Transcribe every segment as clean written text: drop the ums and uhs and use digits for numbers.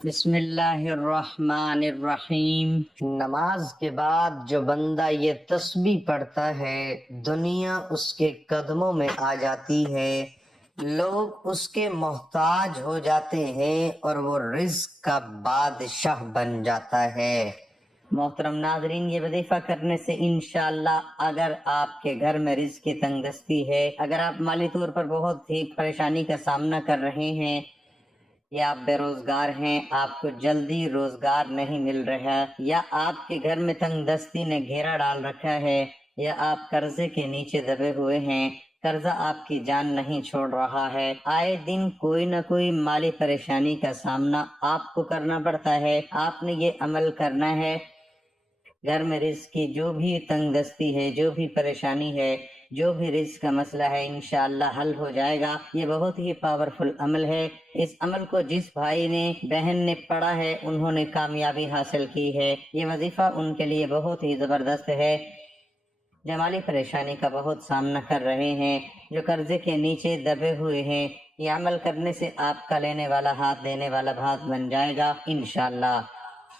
بسم اللہ الرحمن الرحیم۔ نماز کے بعد جو بندہ یہ تسبیح پڑھتا ہے دنیا اس کے قدموں میں آ جاتی ہے، لوگ اس کے محتاج ہو جاتے ہیں اور وہ رزق کا بادشاہ بن جاتا ہے۔ محترم ناظرین، یہ وظیفہ کرنے سے انشاءاللہ اگر آپ کے گھر میں رزق کی تنگ دستی ہے، اگر آپ مالی طور پر بہت ہی پریشانی کا سامنا کر رہے ہیں یا آپ بے روزگار ہیں، آپ کو جلدی روزگار نہیں مل رہا، یا آپ کے گھر میں تنگ دستی نے گھیرا ڈال رکھا ہے، یا آپ قرضے کے نیچے دبے ہوئے ہیں، قرضہ آپ کی جان نہیں چھوڑ رہا ہے، آئے دن کوئی نہ کوئی مالی پریشانی کا سامنا آپ کو کرنا پڑتا ہے، آپ نے یہ عمل کرنا ہے۔ گھر میں رزق کی جو بھی تنگ دستی ہے، جو بھی پریشانی ہے، جو بھی رزق کا مسئلہ ہے، انشاءاللہ حل ہو جائے گا۔ یہ بہت ہی پاورفل عمل ہے۔ اس عمل کو جس بھائی نے، بہن نے پڑھا ہے، انہوں نے کامیابی حاصل کی ہے۔ یہ وظیفہ ان کے لیے بہت ہی زبردست ہے۔ جو مالی پریشانی کا بہت سامنا کر رہے ہیں، جو قرضے کے نیچے دبے ہوئے ہیں، یہ عمل کرنے سے آپ کا لینے والا ہاتھ دینے والا ہاتھ بن جائے گا انشاءاللہ۔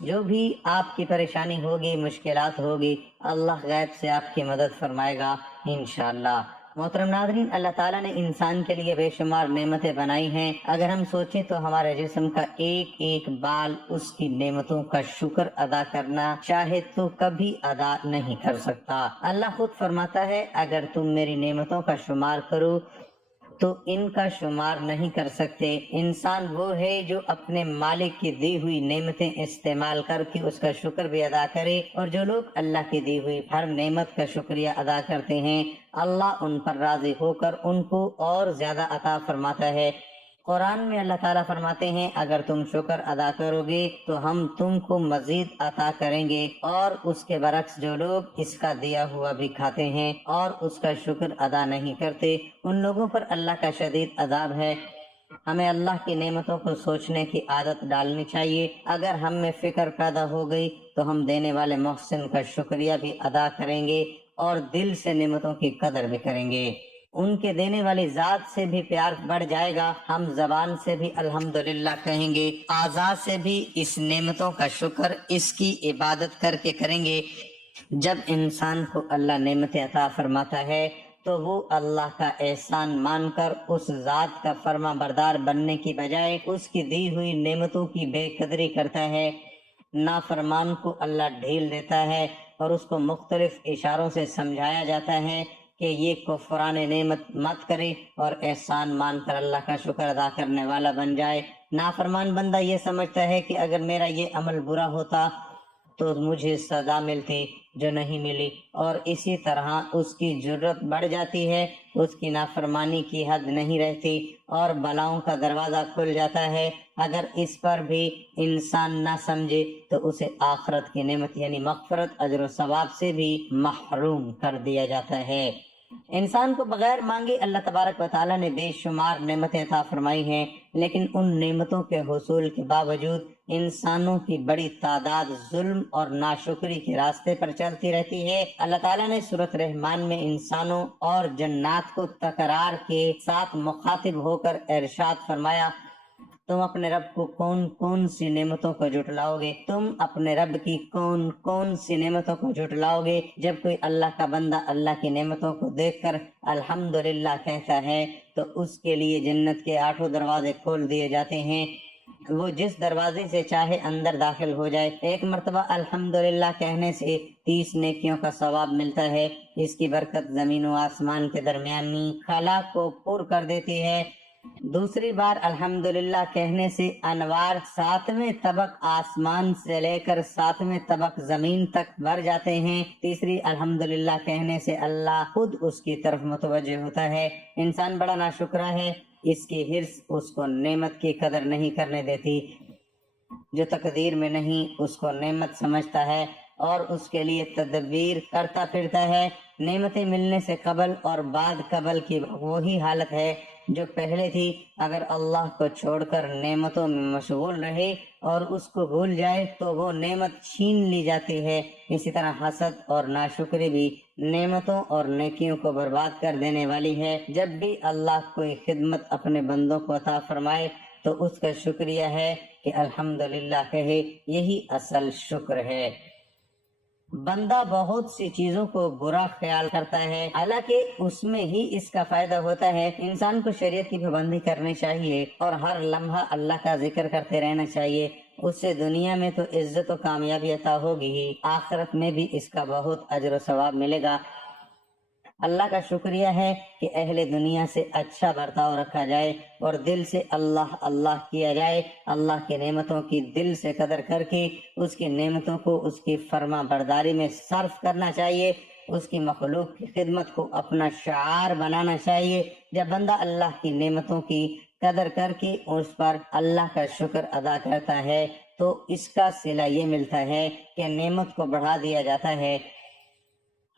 جو بھی آپ کی پریشانی ہوگی، مشکلات ہوگی، اللہ غیب سے آپ کی مدد فرمائے گا انشاءاللہ۔ محترم ناظرین، اللہ تعالیٰ نے انسان کے لیے بے شمار نعمتیں بنائی ہیں۔ اگر ہم سوچیں تو ہمارے جسم کا ایک ایک بال اس کی نعمتوں کا شکر ادا کرنا چاہے تو کبھی ادا نہیں کر سکتا۔ اللہ خود فرماتا ہے، اگر تم میری نعمتوں کا شمار کرو تو ان کا شمار نہیں کر سکتے۔ انسان وہ ہے جو اپنے مالک کی دی ہوئی نعمتیں استعمال کر کے اس کا شکر بھی ادا کرے، اور جو لوگ اللہ کی دی ہوئی ہر نعمت کا شکریہ ادا کرتے ہیں، اللہ ان پر راضی ہو کر ان کو اور زیادہ عطا فرماتا ہے۔ قرآن میں اللہ تعالیٰ فرماتے ہیں، اگر تم شکر ادا کرو گے تو ہم تم کو مزید عطا کریں گے، اور اس کے برعکس جو لوگ اس کا دیا ہوا بھی کھاتے ہیں اور اس کا شکر ادا نہیں کرتے، ان لوگوں پر اللہ کا شدید عذاب ہے۔ ہمیں اللہ کی نعمتوں کو سوچنے کی عادت ڈالنی چاہیے۔ اگر ہم میں فکر پیدا ہو گئی تو ہم دینے والے محسن کا شکریہ بھی ادا کریں گے اور دل سے نعمتوں کی قدر بھی کریں گے۔ ان کے دینے والی ذات سے بھی پیار بڑھ جائے گا، ہم زبان سے بھی الحمدللہ کہیں گے، اعضاء سے بھی اس نعمتوں کا شکر، اس کی عبادت کر کے کریں گے۔ جب انسان کو اللہ نعمتیں عطا فرماتا ہے تو وہ اللہ کا احسان مان کر اس ذات کا فرما بردار بننے کی بجائے اس کی دی ہوئی نعمتوں کی بے قدری کرتا ہے۔ نافرمان کو اللہ ڈھیل دیتا ہے اور اس کو مختلف اشاروں سے سمجھایا جاتا ہے کہ یہ کفران نعمت مت کرے اور احسان مان کر اللہ کا شکر ادا کرنے والا بن جائے۔ نافرمان بندہ یہ سمجھتا ہے کہ اگر میرا یہ عمل برا ہوتا تو مجھے سزا ملتی، جو نہیں ملی، اور اسی طرح اس کی جرت بڑھ جاتی ہے، اس کی نافرمانی کی حد نہیں رہتی اور بلاؤں کا دروازہ کھل جاتا ہے۔ اگر اس پر بھی انسان نہ سمجھے تو اسے آخرت کی نعمت یعنی مغفرت، اجر و ثواب سے بھی محروم کر دیا جاتا ہے۔ انسان کو بغیر مانگے اللہ تبارک و تعالیٰ نے بے شمار نعمتیں عطا فرمائی ہیں، لیکن ان نعمتوں کے حصول کے باوجود انسانوں کی بڑی تعداد ظلم اور ناشکری کے راستے پر چلتی رہتی ہے۔ اللہ تعالیٰ نے سورۃ رحمان میں انسانوں اور جنات کو تکرار کے ساتھ مخاطب ہو کر ارشاد فرمایا، تم اپنے رب کو کون کون سی نعمتوں کو جھٹلاؤ گے؟ تم اپنے رب کی کون کون سی نعمتوں کو جھٹلاؤ گے؟ جب کوئی اللہ کا بندہ اللہ کی نعمتوں کو دیکھ کر الحمدللہ کہتا ہے تو اس کے لیے جنت کے 8 دروازے کھول دیے جاتے ہیں، وہ جس دروازے سے چاہے اندر داخل ہو جائے۔ ایک مرتبہ الحمدللہ کہنے سے 30 نیکیوں کا ثواب ملتا ہے۔ اس کی برکت زمین و آسمان کے درمیانی خلا کو پر کر دیتی ہے۔ دوسری بار الحمدللہ کہنے سے انوار 7ویں طبق آسمان سے لے کر 7ویں طبق زمین تک بھر جاتے ہیں۔ تیسری الحمدللہ کہنے سے اللہ خود اس کی طرف متوجہ ہوتا ہے۔ انسان بڑا ناشکرا ہے، اس کی حرص اس کو نعمت کی قدر نہیں کرنے دیتی۔ جو تقدیر میں نہیں اس کو نعمت سمجھتا ہے اور اس کے لیے تدبیر کرتا پھرتا ہے۔ نعمتیں ملنے سے قبل اور بعد قبل کی وہی حالت ہے جو پہلے تھی۔ اگر اللہ کو چھوڑ کر نعمتوں میں مشغول رہے اور اس کو بھول جائے تو وہ نعمت چھین لی جاتی ہے۔ اسی طرح حسد اور ناشکری بھی نعمتوں اور نیکیوں کو برباد کر دینے والی ہے۔ جب بھی اللہ کوئی خدمت اپنے بندوں کو عطا فرمائے تو اس کا شکریہ ہے کہ کہ الحمدللہ کہے، یہی اصل شکر ہے۔ بندہ بہت سی چیزوں کو برا خیال کرتا ہے، حالانکہ اس میں ہی اس کا فائدہ ہوتا ہے۔ انسان کو شریعت کی پابندی کرنی چاہیے اور ہر لمحہ اللہ کا ذکر کرتے رہنا چاہیے، اس سے دنیا میں تو عزت و کامیابی عطا ہوگی ہی، آخرت میں بھی اس کا بہت اجر و ثواب ملے گا۔ اللہ کا شکریہ ہے کہ اہل دنیا سے اچھا برتاؤ رکھا جائے اور دل سے اللہ اللہ کیا جائے، اللہ کی نعمتوں کی دل سے قدر کر کے اس کی نعمتوں کو اس کی فرما برداری میں صرف کرنا چاہیے، اس کی مخلوق کی خدمت کو اپنا شعار بنانا چاہیے۔ جب بندہ اللہ کی نعمتوں کی قدر کر کے اس پر اللہ کا شکر ادا کرتا ہے تو اس کا صلہ یہ ملتا ہے کہ نعمت کو بڑھا دیا جاتا ہے۔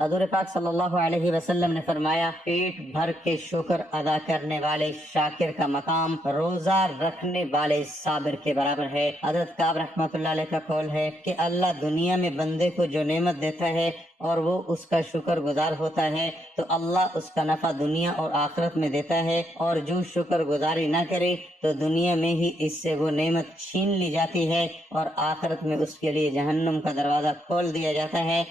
حضور پاک صلی اللہ علیہ وسلم نے فرمایا، پیٹ بھر کے شکر ادا کرنے والے شاکر کا مقام روزہ رکھنے والے صابر کے برابر ہے۔ حضرت کعب رحمۃ اللہ علیہ کا قول ہے کہ اللہ دنیا میں بندے کو جو نعمت دیتا ہے اور وہ اس کا شکر گزار ہوتا ہے تو اللہ اس کا نفع دنیا اور آخرت میں دیتا ہے، اور جو شکر گزاری نہ کرے تو دنیا میں ہی اس سے وہ نعمت چھین لی جاتی ہے اور آخرت میں اس کے لیے جہنم کا دروازہ کھول دیا جاتا ہے۔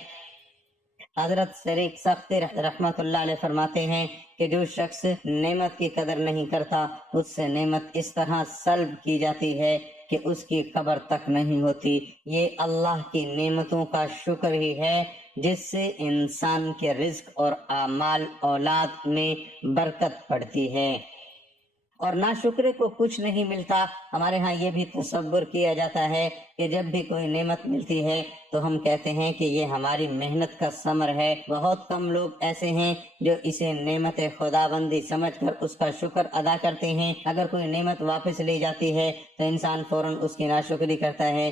حضرت شریف سختی رحمت اللہ علیہ فرماتے ہیں کہ جو شخص نعمت کی قدر نہیں کرتا اس سے نعمت اس طرح سلب کی جاتی ہے کہ اس کی قبر تک نہیں ہوتی۔ یہ اللہ کی نعمتوں کا شکر ہی ہے جس سے انسان کے رزق اور اعمال اولاد میں برکت پڑتی ہے، اور ناشکرے کو کچھ نہیں ملتا۔ ہمارے ہاں یہ بھی تصور کیا جاتا ہے کہ جب بھی کوئی نعمت ملتی ہے تو ہم کہتے ہیں کہ یہ ہماری محنت کا ثمر ہے۔ بہت کم لوگ ایسے ہیں جو اسے نعمت خداوندی سمجھ کر اس کا شکر ادا کرتے ہیں۔ اگر کوئی نعمت واپس لی جاتی ہے تو انسان فوراً اس کی ناشکری کرتا ہے۔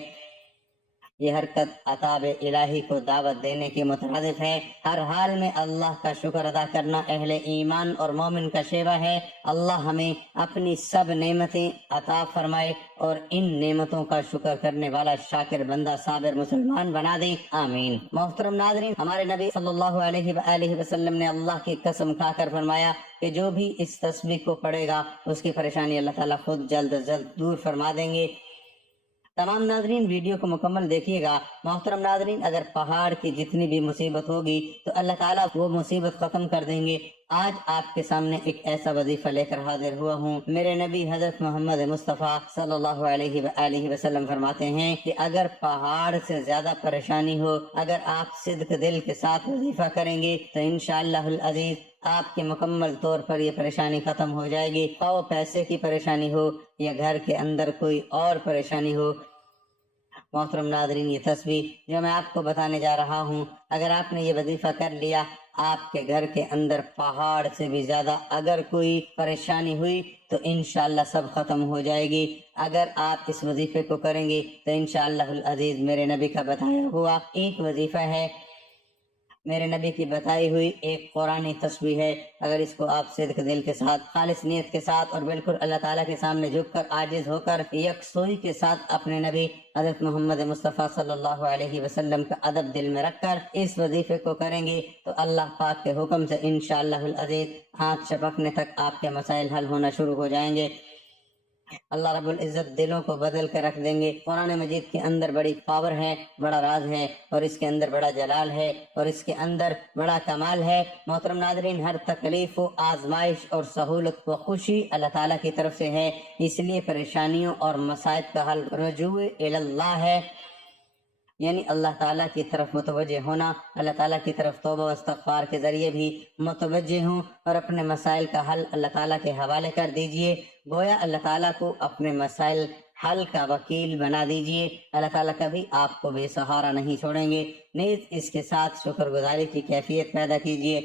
یہ حرکت عطاب الہی کو دعوت دینے کی مترادف ہے۔ ہر حال میں اللہ کا شکر ادا کرنا اہل ایمان اور مومن کا شیوہ ہے۔ اللہ ہمیں اپنی سب نعمتیں عطا فرمائے اور ان نعمتوں کا شکر کرنے والا شاکر بندہ صابر مسلمان بنا دے، آمین۔ محترم ناظرین، ہمارے نبی صلی اللہ علیہ وآلہ وسلم نے اللہ کی قسم کھا کر فرمایا کہ جو بھی اس تسبیح کو پڑھے گا اس کی پریشانی اللہ تعالیٰ خود جلد از جلد دور فرما دیں گے۔ تمام ناظرین ویڈیو کو مکمل دیکھیے گا۔ محترم ناظرین، اگر پہاڑ کی جتنی بھی مصیبت ہوگی تو اللہ تعالیٰ وہ مصیبت ختم کر دیں گے۔ آج آپ کے سامنے ایک ایسا وظیفہ لے کر حاضر ہوا ہوں۔ میرے نبی حضرت محمد مصطفیٰ صلی اللہ علیہ وآلہ وسلم فرماتے ہیں کہ اگر پہاڑ سے زیادہ پریشانی ہو، اگر آپ صدق دل کے ساتھ وظیفہ کریں گے تو انشاءاللہ العزیز آپ کے مکمل طور پر یہ پریشانی ختم ہو جائے گی، خواہ پیسے کی پریشانی ہو یا گھر کے اندر کوئی اور پریشانی ہو۔ محترم ناظرین، یہ تسبیح جو میں آپ کو بتانے جا رہا ہوں، اگر آپ نے یہ وظیفہ کر لیا، آپ کے گھر کے اندر پہاڑ سے بھی زیادہ اگر کوئی پریشانی ہوئی تو انشاءاللہ سب ختم ہو جائے گی۔ اگر آپ اس وظیفے کو کریں گے تو انشاءاللہ العزیز میرے نبی کا بتایا ہوا ایک وظیفہ ہے، میرے نبی کی بتائی ہوئی ایک قرآنی تسبیح ہے۔ اگر اس کو آپ صدق دل کے ساتھ، خالص نیت کے ساتھ اور بالکل اللہ تعالیٰ کے سامنے جھک کر عاجز ہو کر یکسوئی کے ساتھ اپنے نبی حضرت محمد مصطفیٰ صلی اللہ علیہ وسلم کا ادب دل میں رکھ کر اس وظیفے کو کریں گے تو اللہ پاک کے حکم سے انشاءاللہ العزیز آنکھ چپکنے تک آپ کے مسائل حل ہونا شروع ہو جائیں گے۔ اللہ رب العزت دلوں کو بدل کے رکھ دیں گے۔ قرآن مجید کے اندر بڑی پاور ہے، بڑا راز ہے، اور اس کے اندر بڑا جلال ہے، اور اس کے اندر بڑا کمال ہے۔ محترم ناظرین، ہر تکلیف و آزمائش اور سہولت و خوشی اللہ تعالیٰ کی طرف سے ہے، اس لیے پریشانیوں اور مصائب کا حل رجوع اللہ ہے، یعنی اللہ تعالیٰ کی طرف متوجہ ہونا۔ اللہ تعالیٰ کی طرف توبہ و استغفار کے ذریعے بھی متوجہ ہوں اور اپنے مسائل کا حل اللہ تعالیٰ کے حوالے کر دیجئے۔ گویا اللہ تعالیٰ کو اپنے مسائل حل کا وکیل بنا دیجئے۔ اللہ تعالیٰ کبھی آپ کو بے سہارا نہیں چھوڑیں گے۔ نیز اس کے ساتھ شکر گزاری کی کیفیت پیدا کیجئے۔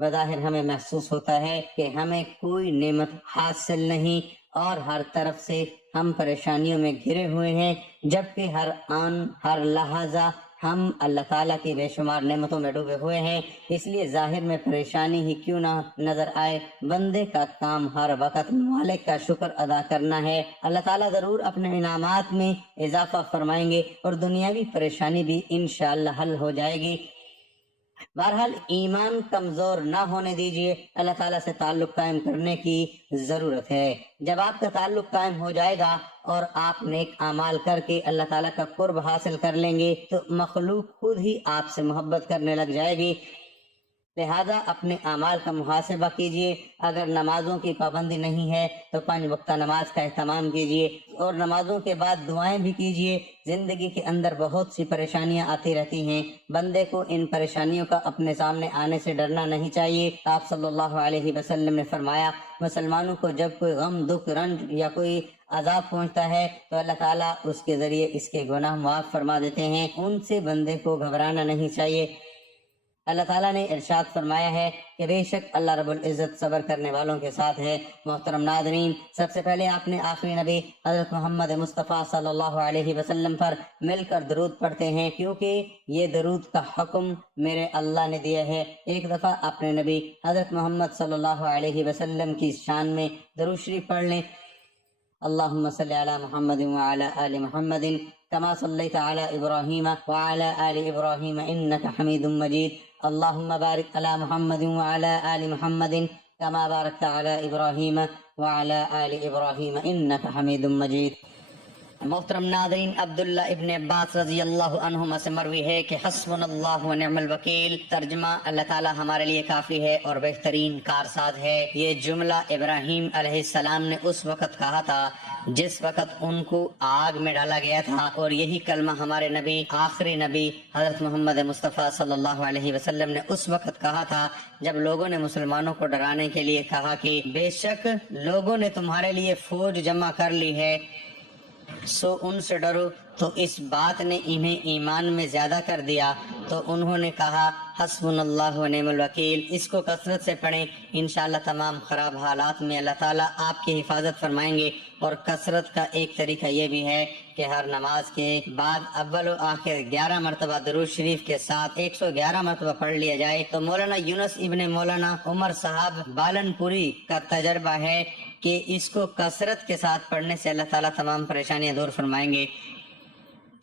بظاہر ہمیں محسوس ہوتا ہے کہ ہمیں کوئی نعمت حاصل نہیں اور ہر طرف سے ہم پریشانیوں میں گھرے ہوئے ہیں، جبکہ ہر آن ہر لحظہ ہم اللہ تعالیٰ کی بے شمار نعمتوں میں ڈوبے ہوئے ہیں۔ اس لیے ظاہر میں پریشانی ہی کیوں نہ نظر آئے، بندے کا کام ہر وقت مالک کا شکر ادا کرنا ہے۔ اللہ تعالیٰ ضرور اپنے انعامات میں اضافہ فرمائیں گے اور دنیاوی پریشانی بھی انشاءاللہ حل ہو جائے گی۔ بہرحال ایمان کمزور نہ ہونے دیجیے، اللہ تعالیٰ سے تعلق قائم کرنے کی ضرورت ہے۔ جب آپ کا تعلق قائم ہو جائے گا اور آپ نیک اعمال کر کے اللہ تعالیٰ کا قرب حاصل کر لیں گے تو مخلوق خود ہی آپ سے محبت کرنے لگ جائے گی۔ لہذا اپنے اعمال کا محاسبہ کیجئے۔ اگر نمازوں کی پابندی نہیں ہے تو 5 وقتہ نماز کا اہتمام کیجئے اور نمازوں کے بعد دعائیں بھی کیجئے۔ زندگی کے اندر بہت سی پریشانیاں آتی رہتی ہیں، بندے کو ان پریشانیوں کا اپنے سامنے آنے سے ڈرنا نہیں چاہیے۔ آپ صلی اللہ علیہ وسلم نے فرمایا، مسلمانوں کو جب کوئی غم، دکھ، رنج یا کوئی عذاب پہنچتا ہے تو اللہ تعالیٰ اس کے ذریعے اس کے گناہ معاف فرما دیتے ہیں، ان سے بندے کو گھبرانا نہیں چاہیے۔ اللہ تعالیٰ نے ارشاد فرمایا ہے کہ بے شک اللہ رب العزت صبر کرنے والوں کے ساتھ ہے۔ محترم ناظرین، سب سے پہلے آپ نے آخری نبی حضرت محمد مصطفیٰ صلی اللہ علیہ وسلم پر مل کر درود پڑھتے ہیں، کیونکہ یہ درود کا حکم میرے اللہ نے دیا ہے۔ ایک دفعہ اپنے نبی حضرت محمد صلی اللہ علیہ وسلم کی شان میں درود شریف پڑھ لیں۔ اللہم صلی علی محمد وعلی آل محمد كما صليت على إبراهيم وعلى آل إبراهيم إنك حميد مجيد اللهم بارك على محمد وعلى آل محمد كما باركت على إبراهيم وعلى آل إبراهيم إنك حميد مجيد۔ محترم ناظرین، عبداللہ ابن عباس رضی اللہ عنہما سے مروی ہے کہ حسبنا اللہ و نعم الوکیل، ترجمہ اللہ تعالیٰ ہمارے لیے کافی ہے اور بہترین کارساز ہے۔ یہ جملہ ابراہیم علیہ السلام نے اس وقت کہا تھا جس وقت ان کو آگ میں ڈالا گیا تھا، اور یہی کلمہ ہمارے نبی، آخری نبی حضرت محمد مصطفیٰ صلی اللہ علیہ وسلم نے اس وقت کہا تھا جب لوگوں نے مسلمانوں کو ڈرانے کے لیے کہا کہ بے شک لوگوں نے تمہارے لیے فوج جمع کر لی ہے، سو ان سے ڈرو۔ تو اس بات نے انہیں ایمان میں زیادہ کر دیا، تو انہوں نے کہا حسبنا اللہ و نعم الوکیل۔ اس کو کثرت سے پڑھیں، انشاءاللہ تمام خراب حالات میں اللہ تعالیٰ آپ کی حفاظت فرمائیں گے۔ اور کثرت کا ایک طریقہ یہ بھی ہے کہ ہر نماز کے بعد اول و آخر 11 مرتبہ درود شریف کے ساتھ 111 مرتبہ پڑھ لیا جائے۔ تو مولانا یونس ابن مولانا عمر صاحب بالن پوری کا تجربہ ہے کہ اس کو کثرت کے ساتھ پڑھنے سے اللہ تعالیٰ تمام پریشانیاں دور فرمائیں گے۔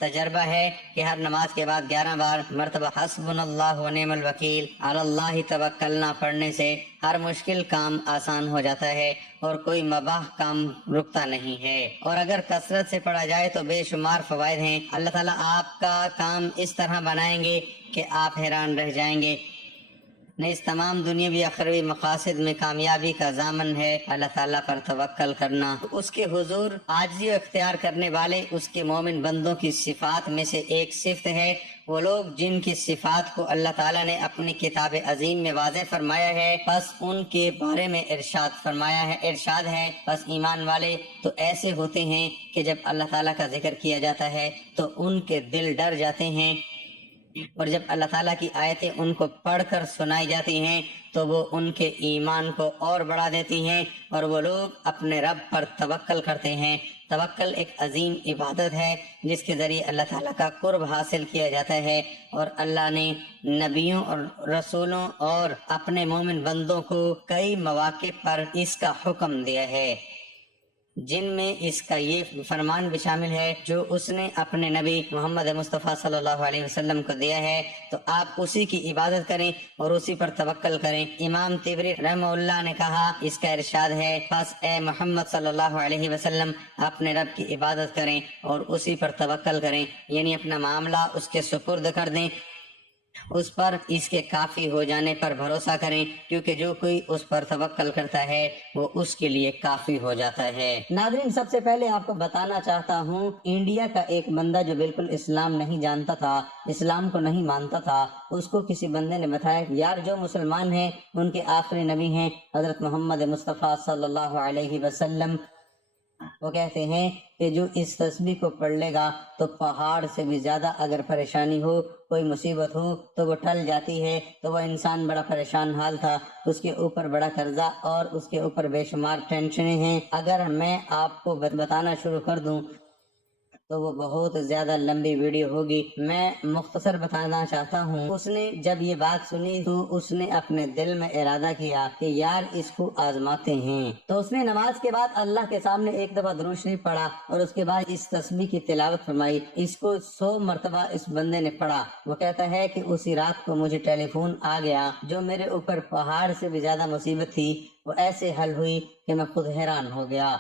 تجربہ ہے کہ ہر نماز کے بعد 11 بار مرتبہ حسبنا اللہ و نعم الوکیل علی اللہ توکلنا پڑھنے سے ہر مشکل کام آسان ہو جاتا ہے اور کوئی مباح کام رکتا نہیں ہے، اور اگر کثرت سے پڑھا جائے تو بے شمار فوائد ہیں۔ اللہ تعالیٰ آپ کا کام اس طرح بنائیں گے کہ آپ حیران رہ جائیں گے۔ اس تمام دنیاوی اخروی مقاصد میں کامیابی کا ضامن ہے اللہ تعالیٰ پر توکل کرنا۔ اس کے حضور عاجزی اختیار کرنے والے اس کے مومن بندوں کی صفات میں سے ایک صفت ہے وہ لوگ جن کی صفات کو اللہ تعالیٰ نے اپنی کتاب عظیم میں واضح فرمایا ہے، بس ان کے بارے میں ارشاد ہے بس ایمان والے تو ایسے ہوتے ہیں کہ جب اللہ تعالیٰ کا ذکر کیا جاتا ہے تو ان کے دل ڈر جاتے ہیں، اور جب اللہ تعالیٰ کی آیتیں ان کو پڑھ کر سنائی جاتی ہیں تو وہ ان کے ایمان کو اور بڑھا دیتی ہیں، اور وہ لوگ اپنے رب پر توکل کرتے ہیں۔ توکل ایک عظیم عبادت ہے جس کے ذریعے اللہ تعالیٰ کا قرب حاصل کیا جاتا ہے، اور اللہ نے نبیوں اور رسولوں اور اپنے مومن بندوں کو کئی مواقع پر اس کا حکم دیا ہے، جن میں اس کا یہ فرمان بھی شامل ہے جو اس نے اپنے نبی محمد مصطفیٰ صلی اللہ علیہ وسلم کو دیا ہے، تو آپ اسی کی عبادت کریں اور اسی پر توکل کریں۔ امام طبری رحمہ اللہ نے کہا، اس کا ارشاد ہے، بس اے محمد صلی اللہ علیہ وسلم اپنے رب کی عبادت کریں اور اسی پر توکل کریں، یعنی اپنا معاملہ اس کے سپرد کر دیں، اس پر اس کے کافی ہو جانے پر بھروسہ کریں، کیونکہ جو کوئی اس پر توکل کرتا ہے وہ اس کے لیے کافی ہو جاتا ہے۔ ناظرین، سب سے پہلے آپ کو بتانا چاہتا ہوں، انڈیا کا ایک بندہ جو بالکل اسلام نہیں جانتا تھا، اسلام کو نہیں مانتا تھا، اس کو کسی بندے نے بتایا یار جو مسلمان ہیں ان کے آخری نبی ہیں حضرت محمد مصطفیٰ صلی اللہ علیہ وسلم، وہ کہتے ہیں کہ جو اس تسبیح کو پڑھ لے گا تو پہاڑ سے بھی زیادہ اگر پریشانی ہو، کوئی مصیبت ہو تو وہ ٹل جاتی ہے۔ تو وہ انسان بڑا پریشان حال تھا، اس کے اوپر بڑا قرضہ اور اس کے اوپر بے شمار ٹینشنیں ہیں۔ اگر میں آپ کو بتانا شروع کر دوں تو وہ بہت زیادہ لمبی ویڈیو ہوگی، میں مختصر بتانا چاہتا ہوں۔ اس نے جب یہ بات سنی تو اس نے اپنے دل میں ارادہ کیا کہ یار اس کو آزماتے ہیں، تو اس نے نماز کے بعد اللہ کے سامنے ایک دفعہ درود شریف پڑھا اور اس کے بعد اس تسبیح کی تلاوت فرمائی۔ اس کو 100 مرتبہ اس بندے نے پڑھا۔ وہ کہتا ہے کہ اسی رات کو مجھے ٹیلی فون آ گیا، جو میرے اوپر پہاڑ سے بھی زیادہ مصیبت تھی وہ ایسے حل ہوئی کہ میں خود حیران ہو گیا۔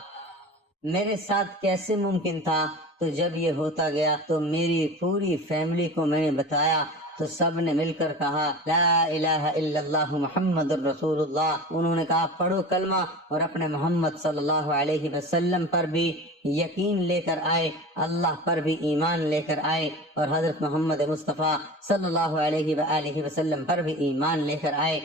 میرے ساتھ کیسے ممکن تھا؟ تو جب یہ ہوتا گیا تو میری پوری فیملی کو میں نے بتایا تو سب نے مل کر کہا لا الہ الا اللہ محمد الرسول اللہ۔ انہوں نے کہا پڑھو کلمہ، اور اپنے محمد صلی اللہ علیہ وسلم پر بھی یقین لے کر آئے، اللہ پر بھی ایمان لے کر آئے، اور حضرت محمد مصطفیٰ صلی اللہ علیہ وآلہ وسلم پر بھی ایمان لے کر آئے۔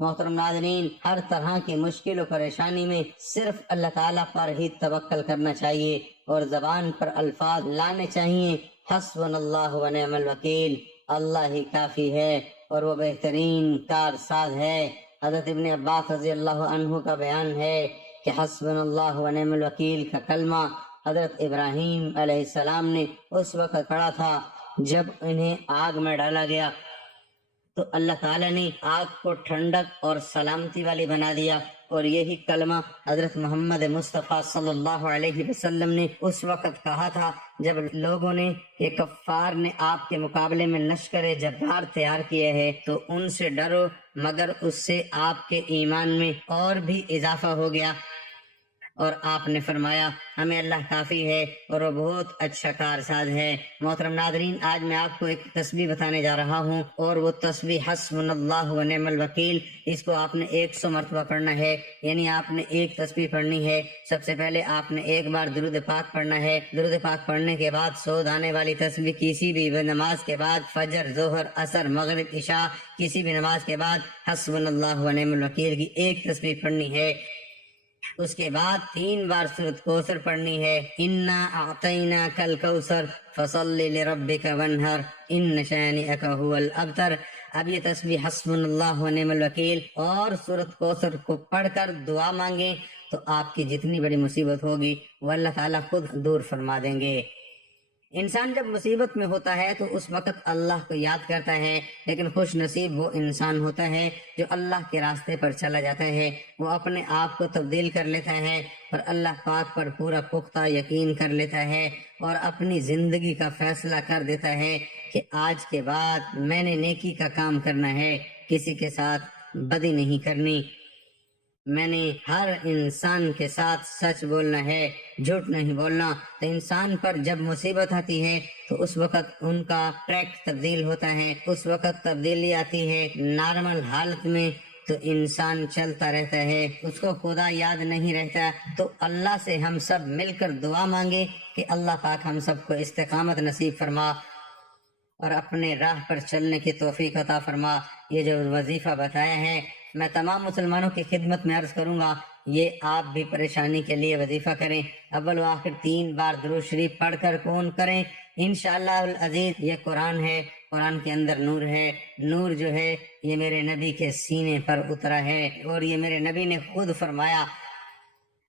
محترم ناظرین، ہر طرح کی مشکل و پریشانی میں صرف اللہ تعالیٰ پر ہی توکل کرنا چاہیے، اور زبان پر الفاظ لانے چاہیے حسبنا اللہ و نعم الوکیل، اللہ ہی کافی ہے اور وہ بہترین کارساز ہے۔ حضرت ابن عباس رضی اللہ عنہ کا بیان ہے کہ حسبنا اللہ و نعم الوکیل کا کلمہ حضرت ابراہیم علیہ السلام نے اس وقت پڑھا تھا جب انہیں آگ میں ڈالا گیا، تو اللہ تعالیٰ نے آگ کو ٹھنڈک اور سلامتی والی بنا دیا، اور یہی کلمہ حضرت محمد مصطفیٰ صلی اللہ علیہ وسلم نے اس وقت کہا تھا جب لوگوں نے کہ کفار نے آپ کے مقابلے میں لشکر جبار تیار کیے ہیں تو ان سے ڈرو، مگر اس سے آپ کے ایمان میں اور بھی اضافہ ہو گیا، اور آپ نے فرمایا ہمیں اللہ کافی ہے اور وہ بہت اچھا کارساز ہے۔ محترم ناظرین، آج میں آپ کو ایک تسبیح بتانے جا رہا ہوں، اور وہ تسبیح حسبنا اللہ و نعم الوکیل، اس کو آپ نے 100 مرتبہ پڑھنا ہے، یعنی آپ نے ایک تسبیح پڑھنی ہے۔ سب سے پہلے آپ نے ایک بار درود پاک پڑھنا ہے، درود پاک پڑھنے کے بعد 100 دانے والی تسبیح کسی بھی نماز کے بعد، فجر، ظہر، عصر، مغرب، عشاء، کسی بھی نماز کے بعد حسبنا اللہ و نعم الوکیل کی ایک تسبیح پڑھنی ہے۔ اس کے بعد 3 بار سورۃ کوثر پڑھنی ہے، انا اعطیناک الکوثر فصل لربک وانحر ان شانئک هو الابتر۔ اب یہ تسبیح حسبنا اللہ و نعم الوکیل اور سورۃ کوثر کو پڑھ کر دعا مانگیں تو آپ کی جتنی بڑی مصیبت ہوگی وہ اللہ تعالیٰ خود دور فرما دیں گے۔ انسان جب مصیبت میں ہوتا ہے تو اس وقت اللہ کو یاد کرتا ہے، لیکن خوش نصیب وہ انسان ہوتا ہے جو اللہ کے راستے پر چلا جاتا ہے، وہ اپنے آپ کو تبدیل کر لیتا ہے اور اللہ پاک پر پورا پختہ یقین کر لیتا ہے، اور اپنی زندگی کا فیصلہ کر دیتا ہے کہ آج کے بعد میں نے نیکی کا کام کرنا ہے، کسی کے ساتھ بدی نہیں کرنی، میں نے ہر انسان کے ساتھ سچ بولنا ہے، جھوٹ نہیں بولنا۔ تو انسان پر جب مصیبت آتی ہے تو اس وقت ان کا ٹریک تبدیل ہوتا ہے، اس وقت تبدیلی آتی ہے۔ نارمل حالت میں تو انسان چلتا رہتا ہے، اس کو خدا یاد نہیں رہتا، تو اللہ سے ہم سب مل کر دعا مانگے کہ اللہ پاک ہم سب کو استقامت نصیب فرما اور اپنے راہ پر چلنے کی توفیق عطا فرما۔ یہ جو وظیفہ بتایا ہے میں تمام مسلمانوں کی خدمت میں عرض کروں گا، یہ آپ بھی پریشانی کے لیے وظیفہ کریں، اول و آخر 3 بار درود شریف پڑھ کر کون کریں انشاءاللہ العزیز۔ یہ قرآن ہے، قرآن کے اندر نور ہے، نور جو ہے یہ میرے نبی کے سینے پر اترا ہے، اور یہ میرے نبی نے خود فرمایا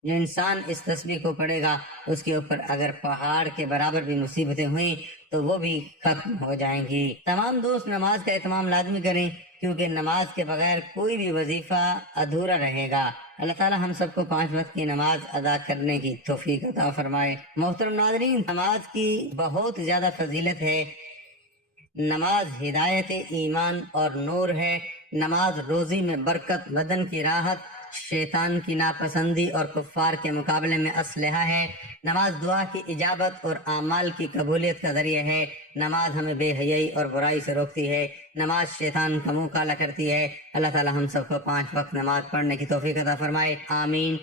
جو انسان اس تسبیح کو پڑھے گا اس کے اوپر اگر پہاڑ کے برابر بھی مصیبتیں ہوئیں تو وہ بھی ختم ہو جائیں گی۔ تمام دوست نماز کا اہتمام لازمی کریں، کیونکہ نماز کے بغیر کوئی بھی وظیفہ ادھورا رہے گا۔ اللہ تعالی ہم سب کو 5 وقت کی نماز ادا کرنے کی توفیق عطا فرمائے۔ محترم ناظرین، نماز کی بہت زیادہ فضیلت ہے۔ نماز ہدایت ایمان اور نور ہے، نماز روزی میں برکت، بدن کی راحت، شیطان کی ناپسندی اور کفار کے مقابلے میں اسلحہ ہے۔ نماز دعا کی اجابت اور اعمال کی قبولیت کا ذریعہ ہے۔ نماز ہمیں بے حیائی اور برائی سے روکتی ہے، نماز شیطان کا منہ کالا کرتی ہے۔ اللہ تعالی ہم سب کو 5 وقت نماز پڑھنے کی توفیق عطا فرمائے، آمین۔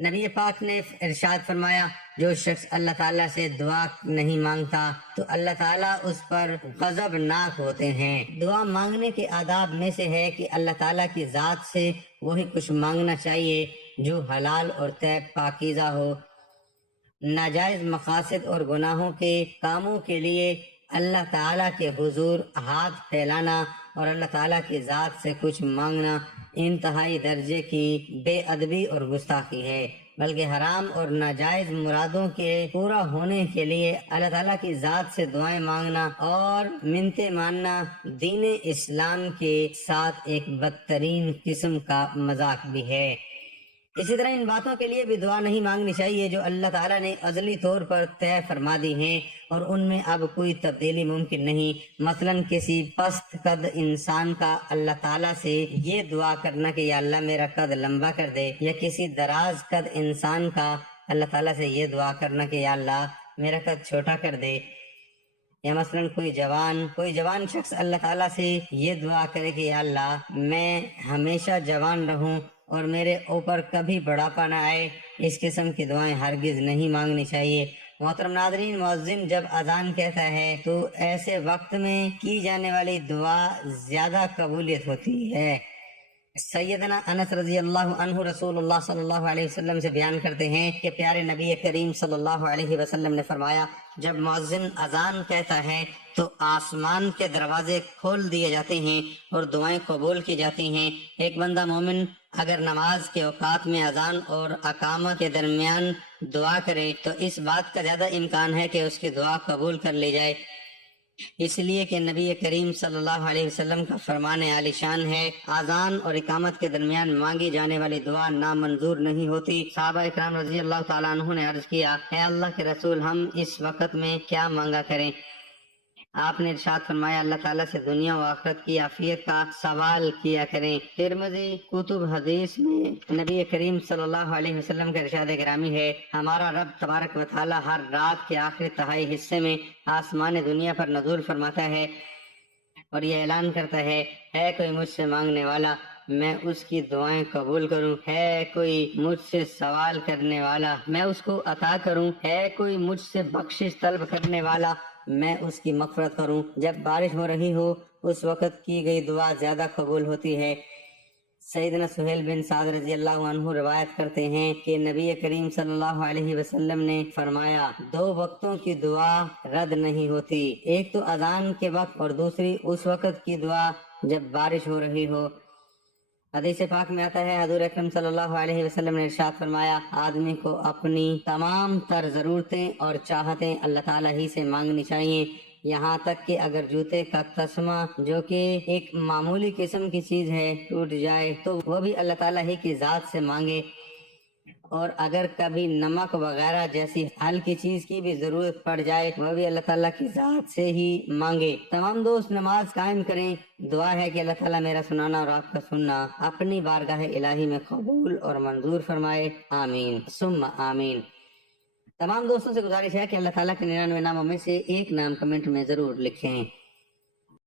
نبی پاک نے ارشاد فرمایا جو شخص اللہ تعالیٰ سے دعا نہیں مانگتا تو اللہ تعالیٰ اس پر غضبناک ہوتے ہیں۔ دعا مانگنے کے آداب میں سے ہے کہ اللہ تعالیٰ کی ذات سے وہی کچھ مانگنا چاہیے جو حلال اور طیب پاکیزہ ہو۔ ناجائز مقاصد اور گناہوں کے کاموں کے لیے اللہ تعالیٰ کے حضور ہاتھ پھیلانا اور اللہ تعالیٰ کی ذات سے کچھ مانگنا انتہائی درجے کی بے ادبی اور گستاخی ہے، بلکہ حرام اور ناجائز مرادوں کے پورا ہونے کے لیے اللہ تعالیٰ کی ذات سے دعائیں مانگنا اور منتیں ماننا دین اسلام کے ساتھ ایک بدترین قسم کا مذاق بھی ہے۔ اسی طرح ان باتوں کے لیے بھی دعا نہیں مانگنی چاہیے جو اللہ تعالیٰ نے ازلی طور پر طے فرما دی ہیں اور ان میں اب کوئی تبدیلی ممکن نہیں۔ مثلا کسی پست قد انسان کا اللہ تعالیٰ سے یہ دعا کرنا کہ یا اللہ میرا قد لمبا کر دے، یا کسی دراز قد انسان کا اللہ تعالیٰ سے یہ دعا کرنا کہ یا اللہ میرا قد چھوٹا کر دے، یا مثلاً کوئی جوان شخص اللہ تعالیٰ سے یہ دعا کرے کہ یا اللہ میں ہمیشہ جوان رہوں اور میرے اوپر کبھی بڑھاپا نہ آئے، اس قسم کی دعائیں ہرگز نہیں مانگنی چاہیے۔ محترم ناظرین، مؤذن جب اذان کہتا ہے تو ایسے وقت میں کی جانے والی دعا زیادہ قبولیت ہوتی ہے۔ سیدنا انس رضی اللہ عنہ رسول اللہ صلی اللہ علیہ وسلم سے بیان کرتے ہیں کہ پیارے نبی کریم صلی اللہ علیہ وسلم نے فرمایا، جب مؤذن اذان کہتا ہے تو آسمان کے دروازے کھول دیے جاتے ہیں اور دعائیں قبول کی جاتی ہیں۔ ایک بندہ مومن اگر نماز کے اوقات میں اذان اور اقامت کے درمیان دعا کرے تو اس بات کا زیادہ امکان ہے کہ اس کی دعا قبول کر لی جائے، اس لیے کہ نبی کریم صلی اللہ علیہ وسلم کا فرمان عالی شان ہے، اذان اور اقامت کے درمیان مانگی جانے والی دعا نامنظور نہیں ہوتی۔ صحابہ اکرام رضی اللہ تعالیٰ عنہ نے عرض کیا، اے اللہ کے رسول، ہم اس وقت میں کیا مانگا کریں؟ آپ نے ارشاد فرمایا، اللہ تعالیٰ سے دنیا و آخرت کی عافیت کا سوال کیا کریں۔ ترمذی کتب حدیث میں نبی کریم صلی اللہ علیہ وسلم کا ارشاد گرامی ہے، ہمارا رب تبارک و تعالیٰ ہر رات کے آخری تہائی حصے میں آسمان دنیا پر نزول فرماتا ہے اور یہ اعلان کرتا ہے کوئی مجھ سے مانگنے والا میں اس کی دعائیں قبول کروں، ہے کوئی مجھ سے سوال کرنے والا میں اس کو عطا کروں، ہے کوئی مجھ سے بخشش طلب کرنے والا میں اس کی مغفرت کروں۔ جب بارش ہو رہی ہو اس وقت کی گئی دعا زیادہ قبول ہوتی ہے۔ سیدنا سہیل بن سعد رضی اللہ عنہ روایت کرتے ہیں کہ نبی کریم صلی اللہ علیہ وسلم نے فرمایا، 2 وقتوں کی دعا رد نہیں ہوتی، ایک تو اذان کے وقت اور دوسری اس وقت کی دعا جب بارش ہو رہی ہو۔ حدیث پاک میں آتا ہے، حضور اکرم صلی اللہ علیہ وسلم نے ارشاد فرمایا، آدمی کو اپنی تمام تر ضرورتیں اور چاہتیں اللہ تعالیٰ ہی سے مانگنی چاہیے، یہاں تک کہ اگر جوتے کا تسمہ جو کہ ایک معمولی قسم کی چیز ہے ٹوٹ جائے تو وہ بھی اللہ تعالیٰ ہی کی ذات سے مانگے، اور اگر کبھی نمک وغیرہ جیسی ہلکی چیز کی بھی ضرورت پڑ جائے وہ بھی اللہ تعالیٰ کی ذات سے ہی مانگے۔ تمام دوست نماز قائم کریں، دعا ہے کہ اللہ تعالیٰ میرا سنانا اور آپ کا سننا اپنی بارگاہ الہی میں قبول اور منظور فرمائے، آمین ثم آمین۔ تمام دوستوں سے گزارش ہے کہ اللہ تعالیٰ کے 99 ناموں میں سے ایک نام کمنٹ میں ضرور لکھیں۔